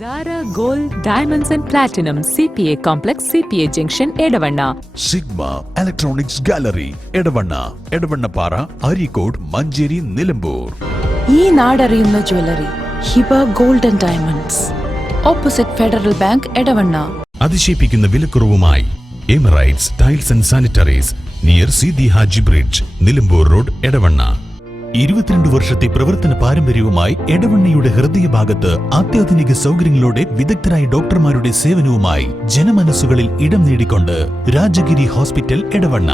Zara Gold Diamonds and Platinum CPA Complex CPA Junction Edavanna Sigma Electronics Gallery Edavanna Para Arikod Manjeri Nilambur ഈ നാടറിയുന്ന jewellery Hiba gold and diamonds opposite Federal Bank Edavanna. അതിശയിപ്പിക്കുന്ന വിലക്കുറവുമായി Emirates tiles and sanitaries near Sidi Haji bridge Nilambur road Edavanna. 22 വർഷത്തെ പ്രവർത്തന പാരമ്പര്യവുമായി എടവണ്ണയുടെ ഹൃദയഭാഗത്ത് അത്യാധുനിക സൗകര്യങ്ങളോടെ വിദഗ്ധരായ ഡോക്ടർമാരുടെ സേവനവുമായി ജനമനസ്സുകളിൽ ഇടം നേടിക്കൊണ്ട് രാജഗിരി ഹോസ്പിറ്റൽ എടവണ്ണ.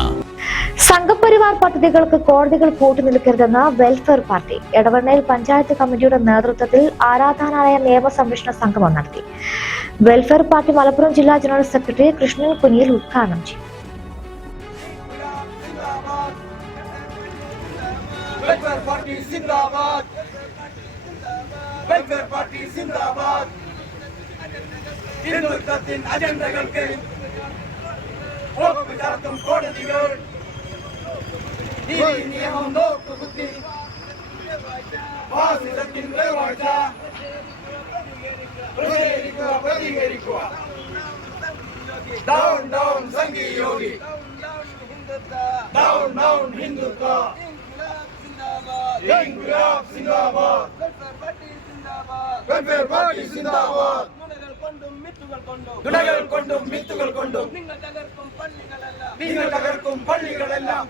സംഘപരിവാർ പദ്ധതികൾക്ക് കോടതികൾ കൂട്ടുനിൽക്കരുതെന്ന് വെൽഫെയർ പാർട്ടി എടവണ്ണയിൽ പഞ്ചായത്ത് കമ്മിറ്റിയുടെ നേതൃത്വത്തിൽ ആരാധനാലയ നിയമ സംരക്ഷണ സംഗമം നടത്തി. വെൽഫെയർ പാർട്ടി മലപ്പുറം ജില്ലാ ജനറൽ സെക്രട്ടറി കൃഷ്ണൻ കുനിയിൽ ഉദ്ഘാടനം ചെയ്തു. Welfare Party Zindabad! Welfare Party Zindabad! ഹിന്ദുത്വത്തിൻ അജണ്ടകൾക്ക് ഒപ്പുചേർക്കും കോടതികൾ നീതി നിയമം നോക്കുകുത്തി ഫാസിസത്തിൻ വേവാഴ്ച പ്രതികരിക്കുക ഡൗൺ ഡൗൺ സംഘീയോഗി ഡൗൺ ഡൗൺ ഹിന്ദുത്വ ഇൻക്ലാബ് സിന്ദാബാദ് വെൽഫെയർ പാർട്ടി സിന്ദാബാദ് തുണകൾ കൊണ്ടും മിത്തുകൾ കൊണ്ടും നിങ്ങൾ തകർക്കും പള്ളികളെല്ലാം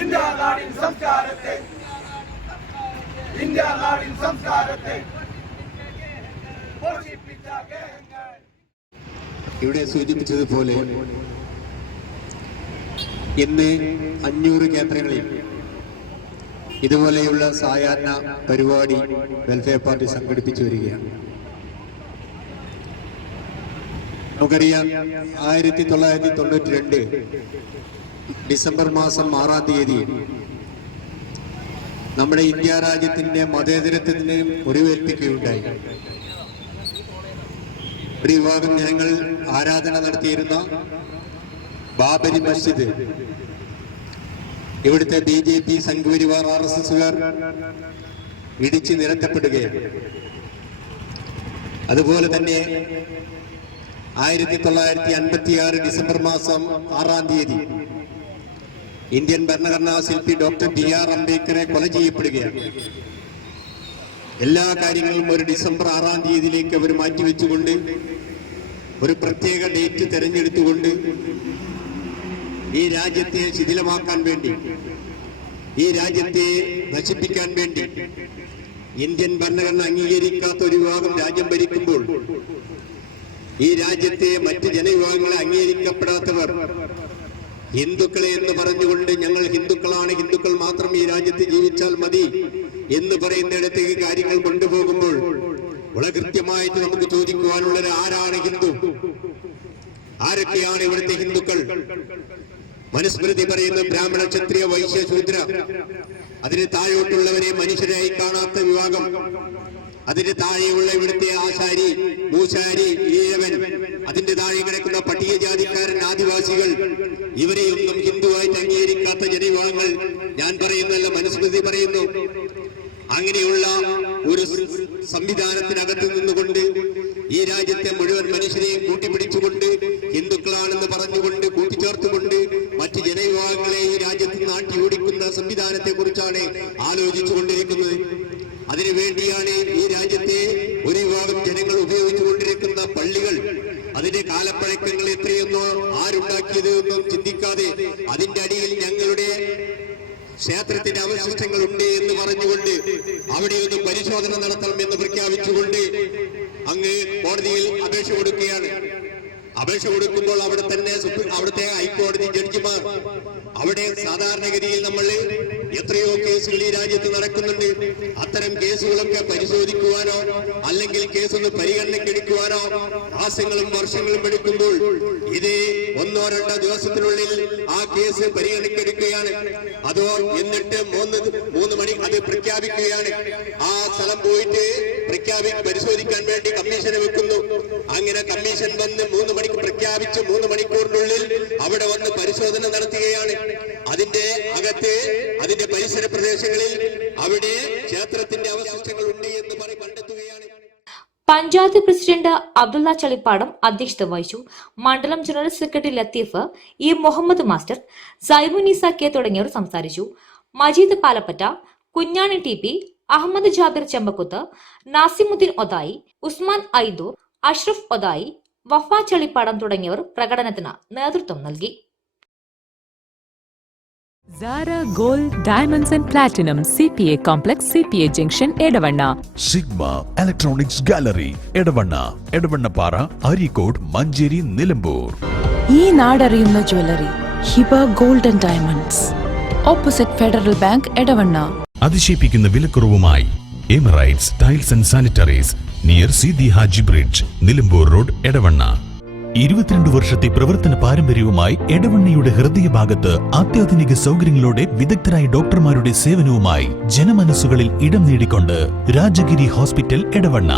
ഇന്ത്യ നാടിൻ സംസ്കാരത്തെ ഇവിടെ സൂചിപ്പിച്ചതുപോലെ ഇന്ന് 500 കേന്ദ്രങ്ങളിൽ ഇതുപോലെയുള്ള സായാഹ്ന പരിപാടി വെൽഫെയർ പാർട്ടി സംഘടിപ്പിച്ചു വരികയാണ്. നമുക്കറിയാം 1992 ഡിസംബർ മാസം 6-ാം തീയതി നമ്മുടെ ഇന്ത്യ രാജ്യത്തിന്റെ മതേതരത്വത്തിന് മുറിവേൽപ്പിക്കുകയുണ്ടായി. ഒരു വിഭാഗം ജനങ്ങൾ ആരാധന നടത്തിയിരുന്ന ബാബരി മസ്ജിദ് ഇവിടുത്തെ BJP സംഘപരിവാർ RSSകാർ ഇടിച്ചു നിരത്തപ്പെടുകയാണ്. അതുപോലെ തന്നെ 1956 ഡിസംബർ മാസം 6-ാം തീയതി ഇന്ത്യൻ ഭരണഘടനാ ശില്പി ഡോക്ടർ BR അംബേദ്കറെ കൊല ചെയ്യപ്പെടുകയാണ്. എല്ലാ കാര്യങ്ങളും ഒരു ഡിസംബർ 6-ാം തീയതിയിലേക്ക് അവർ മാറ്റിവെച്ചുകൊണ്ട് ഒരു പ്രത്യേക ഡേറ്റ് തെരഞ്ഞെടുത്തുകൊണ്ട് ഈ രാജ്യത്തെ ശിഥിലമാക്കാൻ വേണ്ടി, ഈ രാജ്യത്തെ നശിപ്പിക്കാൻ വേണ്ടി ഇന്ത്യൻ ഭരണഘടന അംഗീകരിക്കാത്ത ഒരു വിഭാഗം രാജ്യം ഭരിക്കുമ്പോൾ ഈ രാജ്യത്തെ മറ്റ് ജനവിഭാഗങ്ങളെ അംഗീകരിക്കപ്പെടാത്തവർ ഹിന്ദുക്കളെ എന്ന് പറഞ്ഞുകൊണ്ട് ഞങ്ങൾ ഹിന്ദുക്കളാണ്, ഹിന്ദുക്കൾ മാത്രം ഈ രാജ്യത്ത് ജീവിച്ചാൽ മതി എന്ന് പറയുന്നിടത്തേക്ക് കാര്യങ്ങൾ കൊണ്ടുപോകുമ്പോൾ വളരെ കൃത്യമായിട്ട് നമുക്ക് ചോദിക്കുവാനുള്ളത് ആരാണ് ഹിന്ദു, ആരൊക്കെയാണ് ഇവിടുത്തെ ഹിന്ദുക്കൾ? മനുസ്മൃതി പറയുന്ന ബ്രാഹ്മണ ക്ഷത്രിയ വൈശ്യ ശൂദ്ര, അതിന് താഴോട്ടുള്ളവരെ മനുഷ്യരായി കാണാത്ത വിഭാഗം, അതിന്റെ താഴെയുള്ള ഇവിടുത്തെ ആശാരി, മൂശാരി, ഈഴവൻ, അതിന്റെ താഴെ കിടക്കുന്ന പട്ടികജാതിക്കാരൻ, ആദിവാസികൾ, ഇവരെയൊന്നും ഹിന്ദുവായിട്ട് അംഗീകരിക്കാത്ത ജനവിഭാഗങ്ങൾ ഞാൻ പറയുന്നല്ല, മനുസ്മൃതി പറയുന്നു. അങ്ങനെയുള്ള ഒരു സംവിധാനത്തിനകത്ത് നിന്നുകൊണ്ട് ഈ രാജ്യത്തെ മുഴുവൻ മനുഷ്യരെയും കൂട്ടിപ്പിടിച്ചുകൊണ്ട് ഹിന്ദുക്കളാണെന്ന് പറഞ്ഞുകൊണ്ട് കൂട്ടിച്ചേർത്തുകൊണ്ട് മറ്റ് ജനവിഭാഗങ്ങളെ ഈ രാജ്യത്ത് നാട്ടിയോടിക്കുന്ന സംവിധാനത്തെ കുറിച്ചാണ് ആലോചിച്ചു കൊണ്ടിരിക്കുന്നത്. അതിനുവേണ്ടിയാണ് ഈ രാജ്യത്തെ ഒരു വിഭാഗം ജനങ്ങൾ ഉപയോഗിച്ചുകൊണ്ടിരിക്കുന്ന പള്ളികൾ, അതിന്റെ കാലപ്പഴക്കങ്ങൾ എത്രയെന്നോ ആരുണ്ടാക്കിയത് എന്നും ചിന്തിക്കാതെ അതിന്റെ അടിയിൽ ഞങ്ങളുടെ ക്ഷേത്രത്തിന്റെ അവശിഷ്ടങ്ങൾ ഉണ്ട് എന്ന് പറഞ്ഞുകൊണ്ട് അവിടെയൊന്ന് പരിശോധന നടത്തണമെന്ന് പ്രഖ്യാപിച്ചുകൊണ്ട് അങ്ങ് കോടതിയിൽ അപേക്ഷ കൊടുക്കുകയാണ്. അപേക്ഷ കൊടുക്കുമ്പോൾ അവിടെ തന്നെ അവിടുത്തെ ഹൈക്കോടതി ജഡ്ജിമാർ, അവിടെ സാധാരണഗതിയിൽ നമ്മൾ എത്രയോ കേസുകൾ ഈ രാജ്യത്ത് നടക്കുന്നുണ്ട്, അത്തരം കേസുകളൊക്കെ പരിശോധിക്കുവാനോ അല്ലെങ്കിൽ കേസൊന്ന് പരിഗണനയ്ക്കെടുക്കുവാനോ മാസങ്ങളും വർഷങ്ങളും എടുക്കുമ്പോൾ ഇത് 1-2 ദിവസത്തിനുള്ളിൽ ആ കേസ് പരിഗണനയ്ക്കെടുക്കുകയാണ്. അതോ എന്നിട്ട് 3 മണി അത് പ്രഖ്യാപിക്കുകയാണ്. ആ സ്ഥലം പോയിട്ട് പരിശോധിക്കാൻ വേണ്ടി കമ്മീഷനെ വെക്കുന്നു. അങ്ങനെ കമ്മീഷൻ വന്ന് 3 മണിക്ക് പ്രഖ്യാപിച്ച് 3 മണിക്കൂറിനുള്ളിൽ അവിടെ വന്ന് പരിശോധന നടത്തുകയാണ്. അതിന്റെ അകത്ത് അതിന്റെ പരിസര പ്രദേശങ്ങളിൽ അവിടെ ക്ഷേത്രത്തിന്റെ അവശിഷ്ടങ്ങൾ ഉണ്ട് എന്ന് കണ്ടെത്തുകയാണ്. പഞ്ചായത്ത് പ്രസിഡന്റ് അബ്ദുള്ള ചളിപ്പാടം അധ്യക്ഷത വഹിച്ചു. മണ്ഡലം general secretary Latheef, E Muhammad master, Saimunisa K തുടങ്ങിയവർ സംസാരിച്ചു. മജീദ് പാലപ്പറ്റ, കുഞ്ഞാണി ടി പി, അഹമ്മദ് ജാബിർ ചെമ്പക്കുത്ത്, നാസിമുദ്ദീൻ ഒതായി, ഉസ്മാൻ ഐദൂർ, അഷ്റഫ് ഒതായി, വഫ ചളിപ്പാടം തുടങ്ങിയവർ പ്രകടനത്തിന് നേതൃത്വം നൽകി. Zara Gold Diamonds and Platinum CPA Complex CPA Junction Edavanna. Sigma Electronics Gallery Edavannappara, Areekode, Manjeri, Nilambur. ഈ നാടറിയുന്ന jewellery Hiba gold and diamonds, opposite Federal Bank, Edavanna. അതിശയിപ്പിക്കുന്ന വിലക്കുറവുമായി Emirates tiles and sanitaries near Sidi Haji bridge, Nilambur road, Edavanna. 22 വർഷത്തെ പ്രവർത്തന പാരമ്പര്യവുമായി എടവണ്ണയുടെ ഹൃദയഭാഗത്ത് അത്യാധുനിക സൗകര്യങ്ങളോടെ വിദഗ്ധരായ ഡോക്ടർമാരുടെ സേവനവുമായി ജനമനസ്സുകളിൽ ഇടം നേടിക്കൊണ്ട് രാജഗിരി ഹോസ്പിറ്റൽ, എടവണ്ണ.